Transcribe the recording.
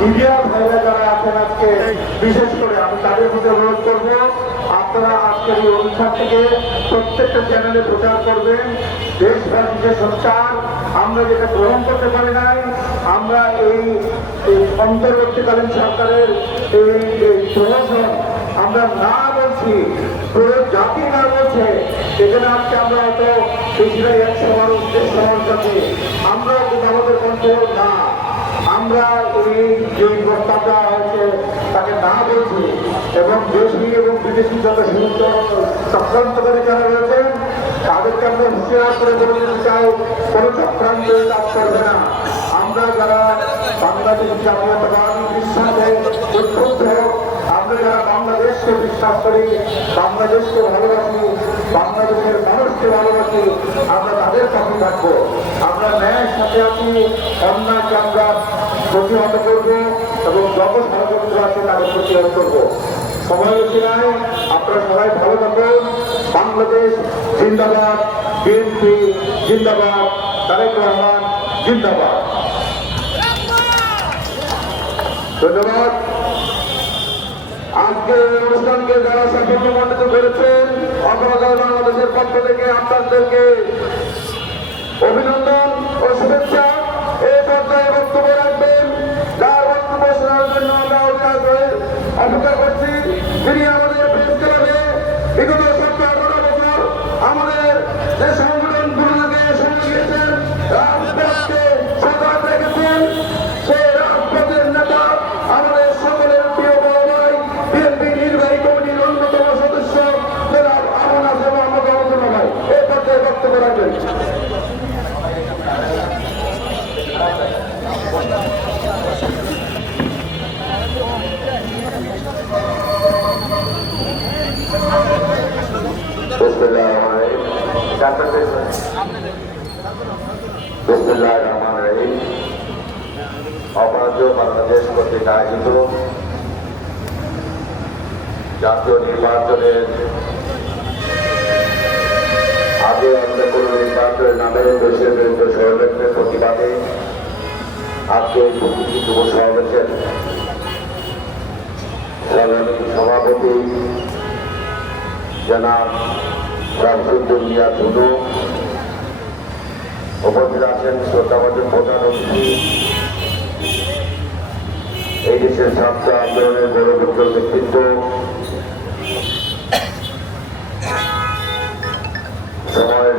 আমার মিডিয়া ভাইরা যারা আছেন আজকে বিশেষ করে আমি তাদের মধ্যে অনুরোধ করব আপনারা আজকের এই অনুষ্ঠান থেকে প্রত্যেকটা চ্যানেলে প্রচার করবেন। দেশব্যাপী যে সরকার আমরা যেটা গ্রহণ করতে পারি নাই আমরা এই অন্তর্বর্তীকালীন সরকারের এই প্রহসন আমরা না বলছি পুরো জাতি না বলছে এখানে আজকে আমরা হয়তো বেশিরভাগ একশো মানুষ দেড়শো মানুষ আমরা কিন্তু আমাদের কন্ট্রোল না। আমরা এই যে প্রস্তাবটা হয়েছে, তাকে না বলছি, এবং দেশি এবং বিদেশি যত সমস্ত চক্রান্তকারী যারা রয়েছেন, তাদেরকে আমরা হুঁশিয়ার করে বলে দিতে চাই, কোনো চক্রান্ত কাজ করবে না। আমরা যারা বাংলাদেশ জাতীয়তাবাদী বিশ্বাসে উদ্বুদ্ধ আমরা যারা বাংলাদেশকে বিশ্বাস করি, বাংলাদেশকে ভালোবাসি, বাংলাদেশের মানুষকে ভালোবাসি, আমরা তাদের পাশে থাকব। আমরা ন্যায়ের সাথে আছি, অন্যায়কে আমরা প্রতিহত করব এবং যত ষড়যন্ত্র আছে তাদের প্রতিহত করব। সময় নাই, আপনারা সবাই ভালো থাকুন। বাংলাদেশ জিন্দাবাদ, বিএনপি জিন্দাবাদ, তারেক রহমান জিন্দাবাদ। ধন্যবাদ। আজকে অনুষ্ঠানকে যারা সাফল্যমণ্ডিত করেছেন, অগ্রগামী বাংলাদেশের পক্ষ থেকে আপনাদেরকে অপেক্ষা করছি তিনি আমাদের বিগত সপ্তাহ আমাদের যে বিসমুল্লাহ রহমান রহিম। অপরাধ বাংলাদেশ কর্তৃক আয়োজিত জাতীয় নির্বাচনের আগে অন্য কোন নির্বাচনের নামে দেশের বিরুদ্ধে ষড়যন্ত্রের আজকে যুব সমাবেশের সভাপতি জনাব রামচন্দ্র মিয়া ধুনো উপস্থিত আছেন শ্রদ্ধাবাদের প্রধান অতিথি। এই দেশের ছাত্র আন্দোলনের গৌরবজ্জ ব্যক্তিত্ব সময়ের